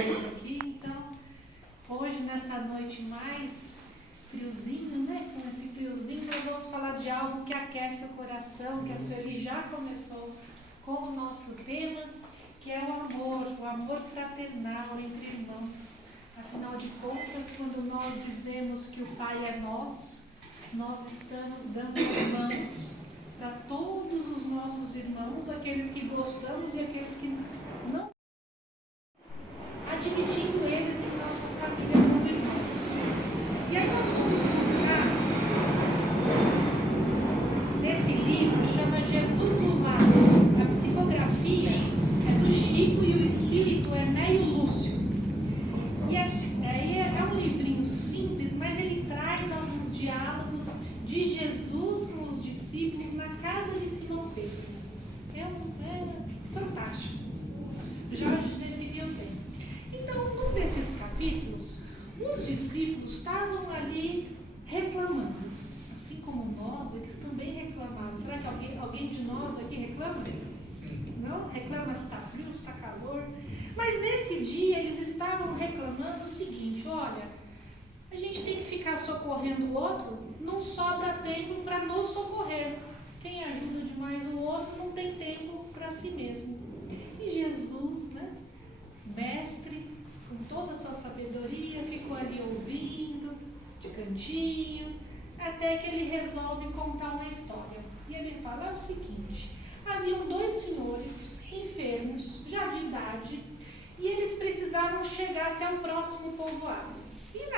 aqui. Então, hoje, nessa noite mais friozinho, né? Com esse friozinho, nós vamos falar de algo que aquece o coração, que a Sueli já começou com o nosso tema, que é o amor fraternal entre irmãos. Afinal de contas, quando nós dizemos que o Pai é nosso, nós estamos dando as mãos para todos os nossos irmãos, aqueles que gostamos e aqueles que não, admitindo eles em nossa família como irmãos. E aí nós vamos buscar nesse livro, chama Jesus do Lar. A psicografia é do Chico e o espírito é Neio Lúcio. E é um livrinho simples, mas ele traz alguns diálogos de Jesus com os discípulos na casa de Simão Pedro. É fantástico. Jorge definiu bem. Então, num desses capítulos, os discípulos estavam ali reclamando. Assim como nós, eles também reclamavam. Será que alguém de nós aqui reclama? Não? Reclama se está frio, se está calor. Mas nesse dia eles estavam reclamando o seguinte: olha, a gente tem que ficar socorrendo o outro, não sobra tempo para nos socorrer. Quem ajuda demais o outro não tem tempo para si mesmo. E Jesus, né, mestre, com toda a sua sabedoria, ficou ali ouvindo, de cantinho, até que ele resolve contar uma história. E ele fala o seguinte: haviam 2 senhores enfermos, já de idade, e eles precisavam chegar até o próximo povoado. E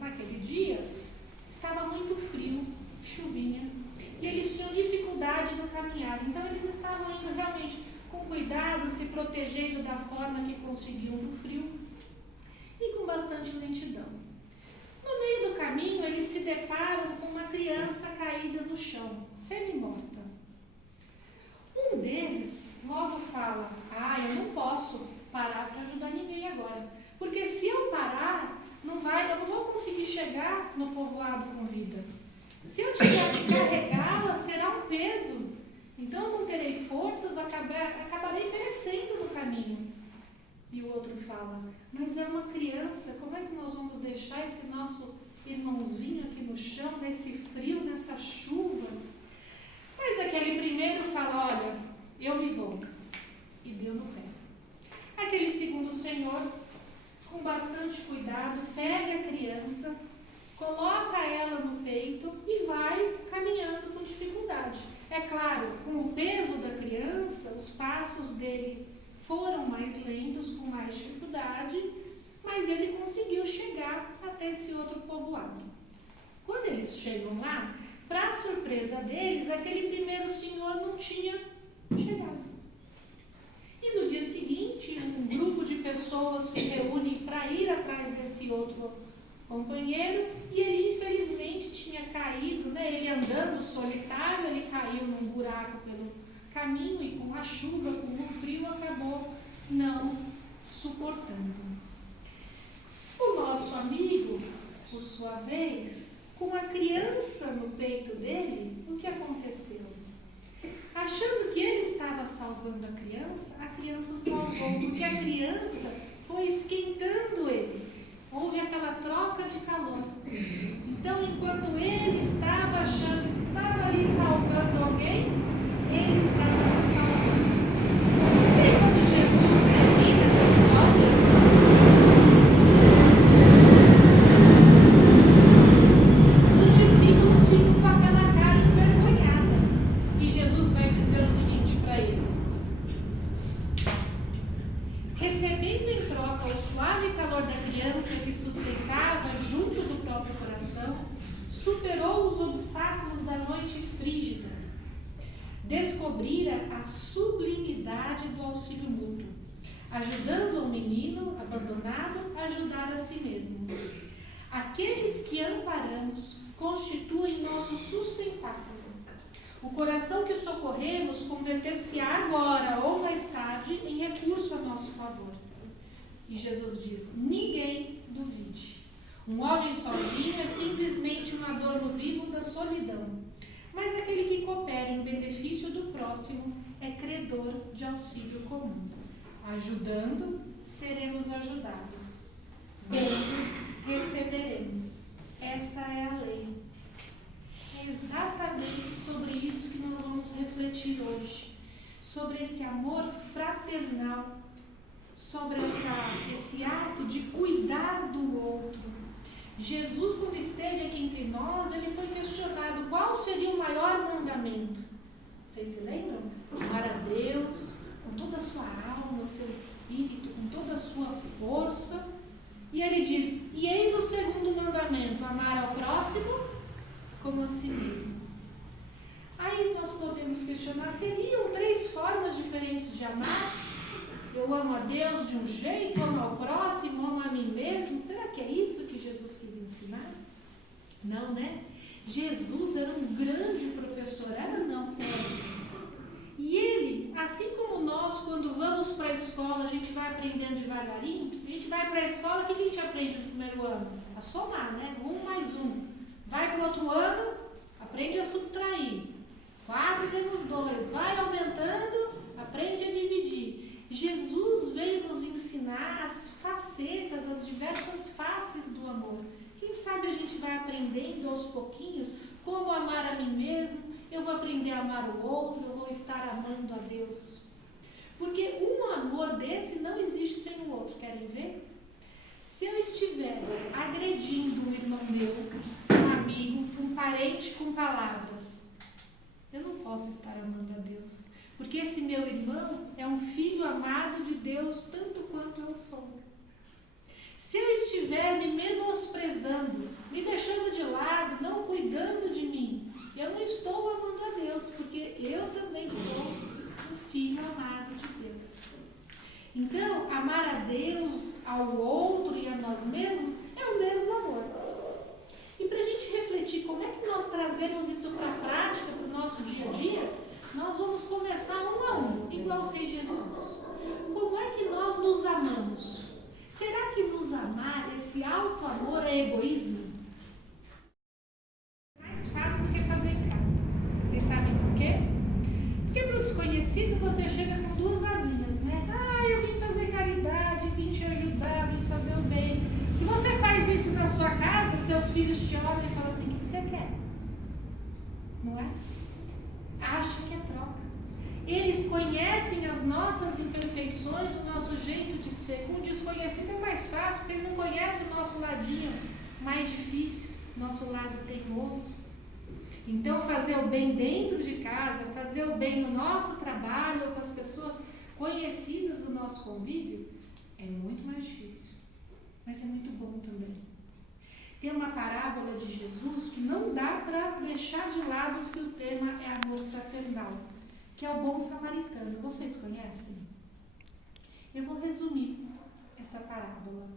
naquele dia, estava muito frio, chuvinha, e eles tinham dificuldade no caminhar. Então eles estavam indo realmente com cuidado, se protegendo da forma que conseguiam do frio, e com bastante lentidão. No meio do caminho, eles se deparam com uma criança caída no chão, semi-morta. Um deles logo fala: eu não posso parar para ajudar ninguém agora, porque se eu parar, eu não vou conseguir chegar no povoado com vida. Se eu tiver que carregá-la, será um peso. Então eu não terei forças, acabarei perecendo no caminho. E o outro fala: mas é uma criança, como é que nós vamos deixar esse nosso irmãozinho aqui no chão, nesse frio, nessa chuva? Mas aquele primeiro fala: olha, eu me vou. E deu no pé. Aquele segundo senhor, com bastante cuidado, pega a criança, coloca ela no peito e vai caminhando com dificuldade. É claro, com o peso da criança, os passos dele foram mais lentos, com mais dificuldade, mas ele conseguiu chegar até esse outro povoado. Quando eles chegam lá, para surpresa deles, aquele primeiro senhor não tinha chegado. E no dia seguinte, um grupo de pessoas se reúne para ir atrás desse outro companheiro, e ele infelizmente tinha caído, né? Ele andando solitário, ele caiu num buraco pelo caminho e com a chuva, com o frio, acabou não suportando. O nosso amigo, por sua vez, com a criança no peito dele, o que aconteceu? Achando que ele estava salvando a criança o salvou, porque a criança foi esquentando ele. Houve aquela troca de calor. Então, enquanto ele estava achando que estava ali salvando alguém, ele estava se salvando. E aí, quando Jesus termina essa história, os discípulos ficam com aquela cara envergonhada. E Jesus vai dizer o seguinte para eles: recebendo em troca o suave calor da criança que sustentava junto do próprio coração, superou os obstáculos da noite frígida. Descobrira a sublimidade do auxílio mútuo, ajudando o menino abandonado a ajudar a si mesmo. Aqueles que amparamos constituem nosso sustentáculo. O coração que socorremos converter-se-á agora ou mais tarde em recurso a nosso favor. E Jesus diz: ninguém duvide. Um homem sozinho é simplesmente um adorno vivo da solidão. Mas aquele que coopera em benefício do próximo é credor de auxílio comum, ajudando seremos ajudados. Dando, receberemos. Essa é a lei. É exatamente sobre isso que nós vamos refletir hoje. Sobre esse amor fraternal. Sobre esse ato de cuidar do outro. Jesus, quando esteve aqui entre nós, ele foi questionado qual seria o maior mandamento. Vocês se lembram? Amar a Deus com toda a sua alma, seu espírito, com toda a sua força. E ele diz, e eis o segundo mandamento, amar ao próximo como a si mesmo. Aí nós podemos questionar, seriam 3 formas diferentes de amar? Eu amo a Deus de um jeito, amo ao próximo, amo a mim mesmo. Será que é isso que Jesus quis ensinar? Não, né? Jesus era um grande professor, era não? Era. E ele, assim como nós, quando vamos para a escola, a gente vai aprendendo devagarinho. A gente vai para a escola, o que a gente aprende no primeiro ano? A somar, né? 1 mais 1. Vai para o outro ano, aprende a subtrair. 4 menos 2. Vai aumentando, aprende a dividir. Jesus veio nos ensinar as facetas, as diversas faces do amor. Quem sabe a gente vai aprendendo aos pouquinhos como amar a mim mesmo, eu vou aprender a amar o outro, eu vou estar amando a Deus. Porque um amor desse não existe sem o outro, querem ver? Se eu estiver agredindo um irmão meu, um amigo, um parente com palavras, eu não posso estar amando a Deus. Porque esse meu irmão é um filho amado de Deus, tanto quanto eu sou. Se eu estiver me menosprezando, me deixando de lado, não cuidando de mim, eu não estou amando a Deus, porque eu também sou um filho amado de Deus. Então, amar a Deus, ao outro e a nós mesmos é o mesmo amor. E para a gente refletir como é que nós trazemos isso para a prática, para o nosso dia a dia, nós vamos começar 1 a 1, igual fez Jesus. Como é que nós nos amamos? Será que nos amar, esse alto amor, é egoísmo? É mais fácil do que fazer em casa. Vocês sabem por quê? Porque para o desconhecido você chega com 2 asinhas, né? Eu vim fazer caridade, vim te ajudar, vim fazer o bem. Se você faz isso na sua casa, seus filhos te olham e falam assim, o que você quer? Não é? Acha que é troca. Eles conhecem as nossas imperfeições, o nosso jeito de ser. Com o desconhecido é mais fácil, porque ele não conhece o nosso ladinho mais difícil, nosso lado teimoso. Então, fazer o bem dentro de casa, fazer o bem no nosso trabalho, ou com as pessoas conhecidas do nosso convívio, é muito mais difícil. Mas é muito bom também. Tem uma parábola de Jesus que não dá para deixar de lado se o tema é amor fraternal, que é o bom samaritano. Vocês conhecem? Eu vou resumir essa parábola.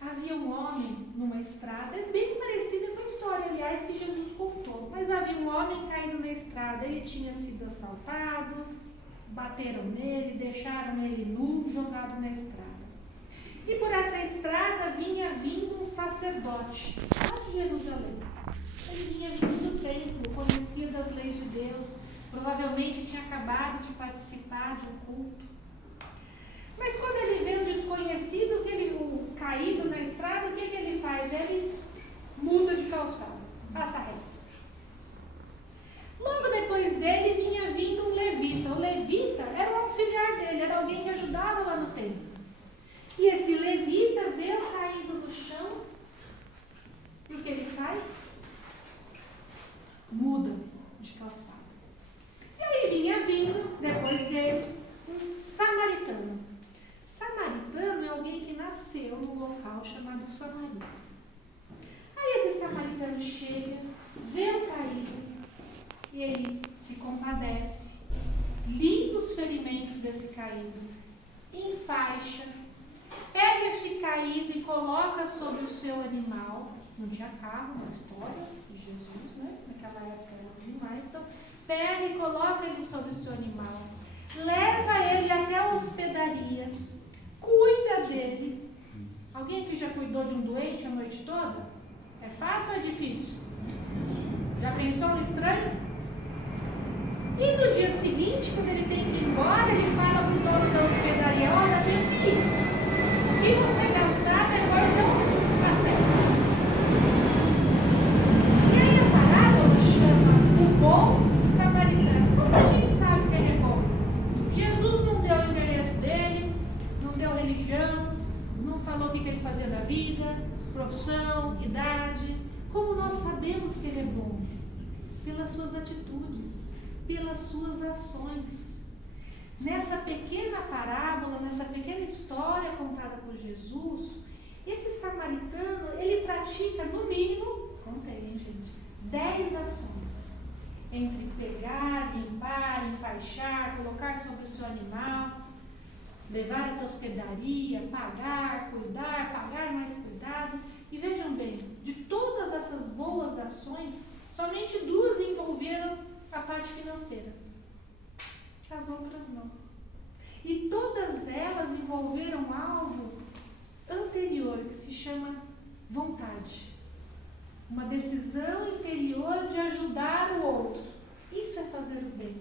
Havia um homem numa estrada, é bem parecida com a história, aliás, que Jesus contou. Mas havia um homem caído na estrada, ele tinha sido assaltado, bateram nele, deixaram ele nu, jogado na estrada. E por essa estrada vinha vindo um sacerdote, lá de Jerusalém. Ele vinha vindo do templo, conhecia das leis de Deus, provavelmente tinha acabado de participar de um culto. Mas quando ele vê um desconhecido, o caído na estrada, o que ele faz? Ele muda de calçada, passa reto. Logo depois dele vinha vindo um levita. O levita era o auxiliar dele, era alguém que ajudava lá no templo. E esse levita vê o caído no chão, e o que ele faz? Muda de calçada. E aí vinha vindo, depois deles, um samaritano. Samaritano é alguém que nasceu num local chamado Samaria. Aí esse samaritano chega, vê o caído, e ele se compadece, limpa os ferimentos desse caído, enfaixa, pega esse caído e coloca sobre o seu animal. Não tinha carro na história de Jesus, né? Naquela época era demais. Então, pega e coloca ele sobre o seu animal. Leva ele até a hospedaria. Cuida dele. Alguém que já cuidou de um doente a noite toda? É fácil ou é difícil? Já pensou no estranho? E no dia seguinte, quando ele tem que ir embora, ele fala para o dono da hospedaria: olha, tem vida, profissão, idade. Como nós sabemos que Ele é bom? Pelas suas atitudes, pelas suas ações. Nessa pequena parábola, nessa pequena história contada por Jesus, esse samaritano, ele pratica no mínimo, contei, hein, gente, 10 ações. Entre pegar, limpar, enfaixar, colocar sobre o seu animal, levar até a hospedaria, pagar, cuidar, pagar mais cuidados. E vejam bem, de todas essas boas ações, somente 2 envolveram a parte financeira. As outras não. E todas elas envolveram algo anterior, que se chama vontade. Uma decisão interior de ajudar o outro. Isso é fazer o bem.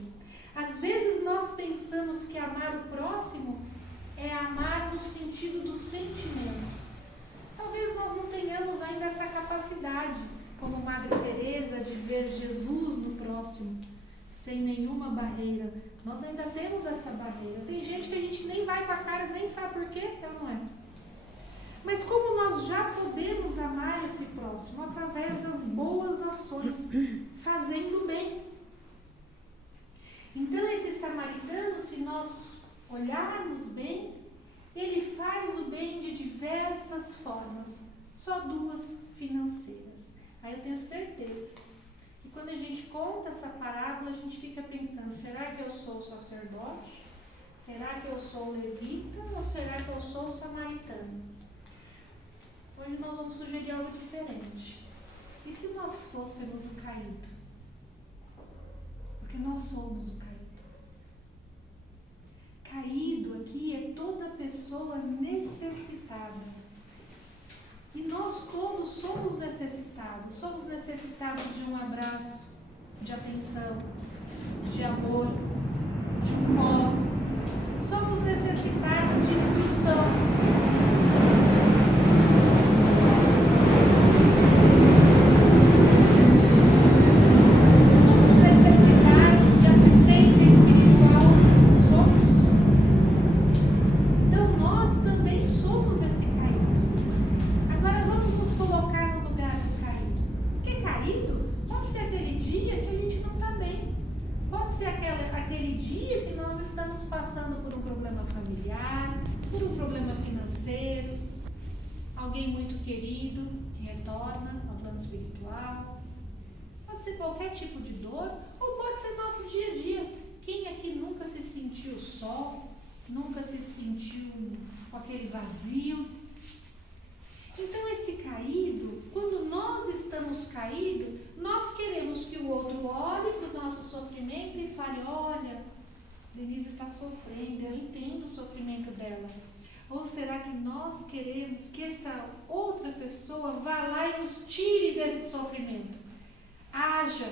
Às vezes nós pensamos que amar o próximo é amar no sentido do sentimento. Talvez nós não tenhamos ainda essa capacidade, como Madre Teresa, de ver Jesus no próximo, sem nenhuma barreira. Nós ainda temos essa barreira. Tem gente que a gente nem vai com a cara, nem sabe por quê, não é? Mas como nós já podemos amar esse próximo? Através das boas ações, fazendo bem. Então esse samaritano, se nós olharmos bem, ele faz o bem de diversas formas, só 2 financeiras. Aí eu tenho certeza que quando a gente conta essa parábola, a gente fica pensando, será que eu sou sacerdote? Será que eu sou levita? Ou será que eu sou samaritano? Hoje nós vamos sugerir algo diferente. E se nós fôssemos o caído? Porque nós somos o caído. Caído aqui é toda pessoa necessitada. E nós todos somos necessitados. Somos necessitados de um abraço, de atenção, de amor, de um colo. Somos necessitados de instrução. Alguém muito querido que retorna ao plano espiritual. Pode ser qualquer tipo de dor, ou pode ser nosso dia a dia. Quem aqui nunca se sentiu só, nunca se sentiu com aquele vazio? Então esse caído, quando nós estamos caídos, nós queremos que o outro olhe para o nosso sofrimento e fale, olha, Denise está sofrendo, eu entendo o sofrimento dela. Ou será que nós queremos que essa outra pessoa vá lá e nos tire desse sofrimento? Haja,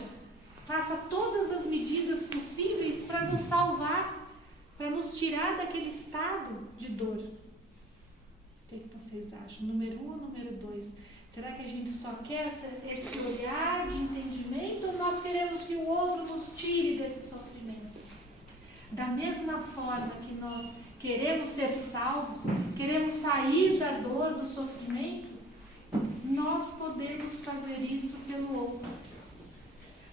faça todas as medidas possíveis para nos salvar, para nos tirar daquele estado de dor. O que vocês acham? Número 1 ou número 2? Será que a gente só quer esse olhar de entendimento ou nós queremos que o outro nos tire desse sofrimento? Da mesma forma que nós queremos ser salvos, queremos sair da dor, do sofrimento, nós podemos fazer isso pelo outro.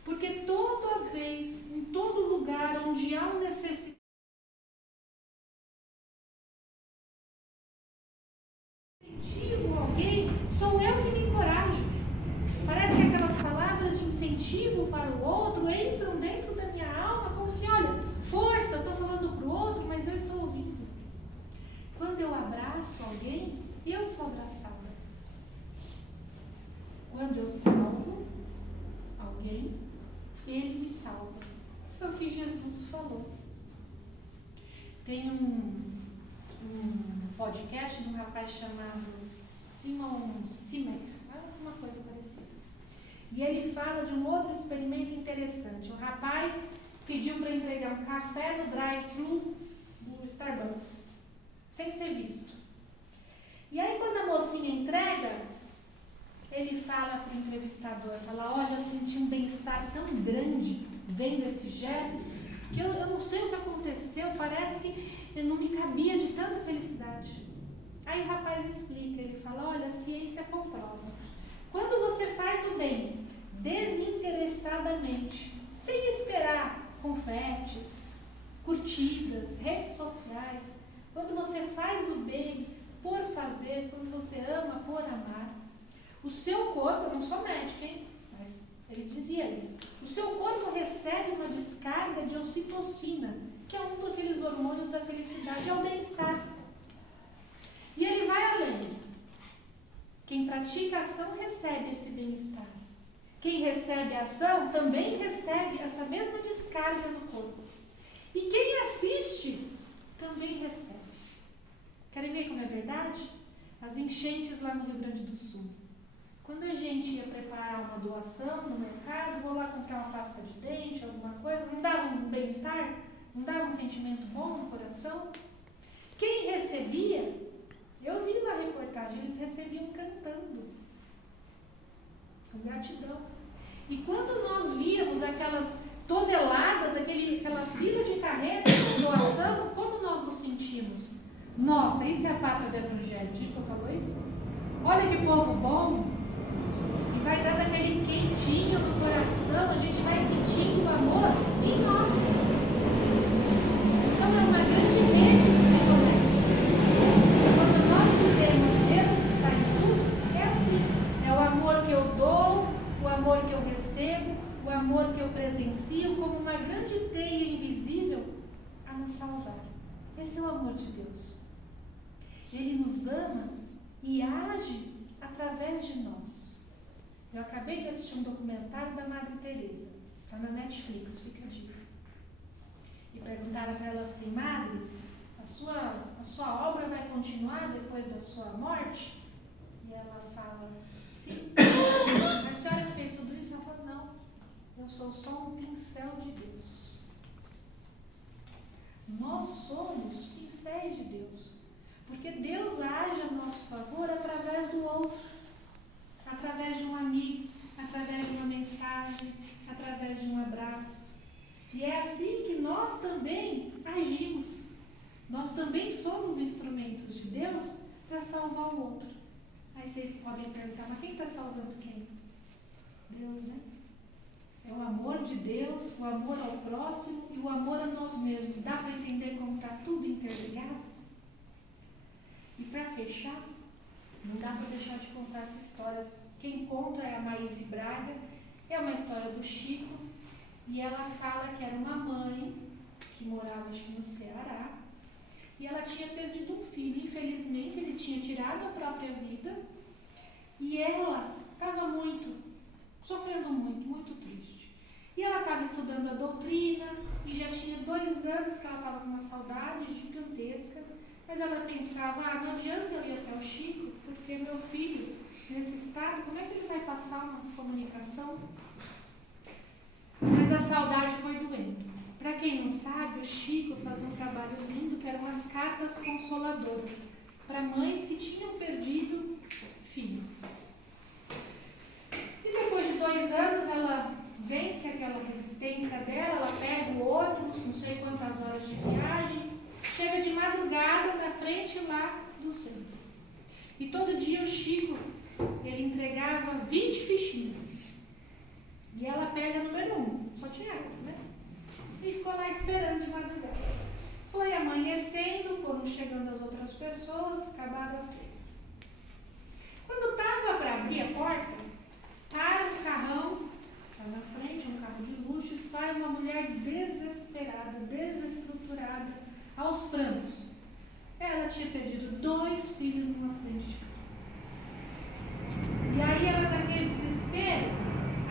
Porque toda vez, em todo lugar onde há necessidade, incentivo alguém, sou eu que me encorajo. Parece que aquelas palavras de incentivo para o outro entram dentro da minha alma como se, olha, força, estou falando para o outro, mas eu estou ouvindo. Quando eu abraço alguém, eu sou abraçada. Quando eu salvo alguém, ele me salva. É o que Jesus falou. Tem um podcast de um rapaz chamado Simon Sinek, uma coisa parecida. E ele fala de um outro experimento interessante. O rapaz pediu para entregar um café no drive-thru do Starbucks, sem ser visto. E aí quando a mocinha entrega, ele fala para o entrevistador, olha, eu senti um bem-estar tão grande vendo esse gesto, que eu não sei o que aconteceu, parece que eu não me cabia de tanta felicidade. Aí o rapaz explica, ele fala, olha, a ciência comprova. Quando você faz o bem desinteressadamente, sem esperar confetes, curtidas, redes sociais, quando você faz o bem por fazer, quando você ama por amar, o seu corpo, eu não sou médica, hein? Mas ele dizia isso, o seu corpo recebe uma descarga de ocitocina, que é um daqueles hormônios da felicidade, é o bem-estar. E ele vai além. Quem pratica a ação recebe esse bem-estar. Quem recebe a ação também recebe essa mesma descarga no corpo. E quem assiste também recebe. Querem ver como é verdade? As enchentes lá no Rio Grande do Sul. Quando a gente ia preparar uma doação no mercado, vou lá comprar uma pasta de dente, alguma coisa, não dava um bem-estar? Não dava um sentimento bom no coração? Quem recebia, eu vi lá a reportagem, eles recebiam cantando, com gratidão. E quando nós víamos aquelas toneladas, aquela fila de carreta de doação, como nós nos sentimos? Nossa, isso é a pátria do Evangelho. Tito falou isso? Olha que povo bom! E vai dando aquele quentinho no coração, a gente vai sentindo o amor em nós. Então é uma grande rede que se conecta. Quando nós dizemos Deus está em tudo, é assim. É o amor que eu dou, o amor que eu recebo, o amor que eu presencio, como uma grande teia invisível a nos salvar. Esse é o amor de Deus. Ele nos ama e age através de nós. Eu acabei de assistir um documentário da Madre Teresa. Está na Netflix, fica a dica. E perguntaram para ela assim, Madre, a sua obra vai continuar depois da sua morte? E ela fala, sim. A senhora que fez tudo isso? Ela falou, não. Eu sou só um pincel de Deus. Nós somos pincéis de Deus. Porque Deus age a nosso favor através do outro. Através de um amigo, através de uma mensagem, através de um abraço. E é assim que nós também agimos. Nós também somos instrumentos de Deus para salvar o outro. Aí vocês podem perguntar, mas quem está salvando quem? Deus, né? É o amor de Deus, o amor ao próximo e o amor a nós mesmos. Dá para entender como está tudo interligado? E para fechar, não dá para deixar de contar essa história. Quem conta é a Maíse Braga, é uma história do Chico, e ela fala que era uma mãe que morava, acho que no Ceará, e ela tinha perdido um filho. Infelizmente, ele tinha tirado a própria vida, e ela estava sofrendo muito triste. E ela estava estudando a doutrina, e já tinha 2 anos que ela estava com uma saudade gigantesca, mas ela pensava, não adianta eu ir até o Chico, porque meu filho, nesse estado, como é que ele vai passar uma comunicação? Mas a saudade foi doendo. Para quem não sabe, o Chico fazia um trabalho lindo, que eram as cartas consoladoras, para mães que tinham perdido filhos. E depois de 2 anos, ela vence aquela resistência dela, ela pega o ônibus, não sei quantas horas de viagem, chega de madrugada na frente lá do centro. E todo dia o Chico, ele entregava 20 fichinhas. E ela pega a número 1, só tinha ela, né? E ficou lá esperando de madrugada. Foi amanhecendo, foram chegando as outras pessoas, acabaram às 6. Quando estava para abrir a porta, para um carrão, está na frente, um carro de luxo, e sai uma mulher desesperada, desestruturada, aos prantos. Ela tinha perdido 2 filhos num acidente de carro. E aí ela, naquele desespero,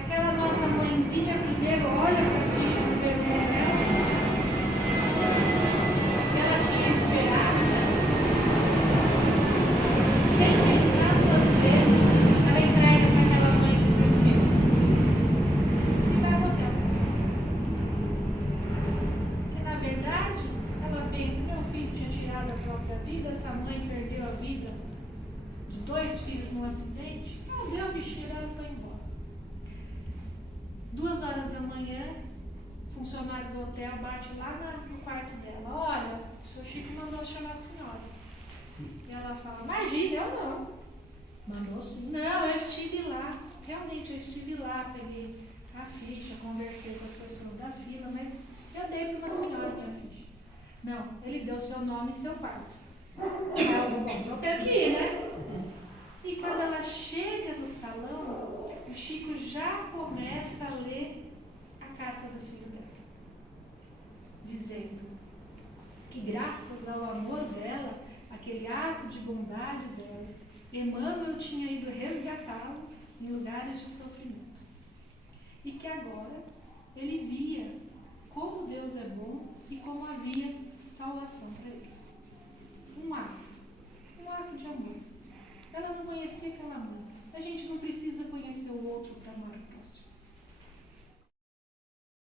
aquela nossa mãezinha primeiro olha para a ficha do bebê dela, que ela tinha esperado, sem pensar 2 vezes, ela entrega para aquela mãe desesperada. E vai botar. Porque na verdade, ela pensa, meu filho tinha tirado a própria vida, essa mãe perdeu a vida de 2 filhos num acidente. Ela deu a bichinha dela e foi embora. 2 horas da manhã, o funcionário do hotel bate lá no quarto dela. Olha, o seu Chico mandou chamar a senhora. Ela fala, imagina, eu não. Mandou sim. Não, eu estive lá. Realmente eu estive lá, peguei a ficha, conversei com as pessoas da fila, mas eu dei para uma senhora minha ficha. Não, ele deu seu nome e seu quarto. Eu tenho que ir, né? E quando ela chega no salão, o Chico já começa a ler a carta do filho dela, dizendo que graças ao amor dela, aquele ato de bondade dela, Emmanuel tinha ido resgatá-lo em lugares de sofrimento. E que agora ele via como Deus é bom e como havia salvação para ele. Um ato de amor. Ela não conhecia aquela mãe. A gente não precisa conhecer o outro para amar o próximo.